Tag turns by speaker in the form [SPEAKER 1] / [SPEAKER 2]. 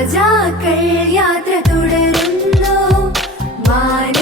[SPEAKER 1] രാജാക്കൾ യാത്ര തുടരുന്നു. മാന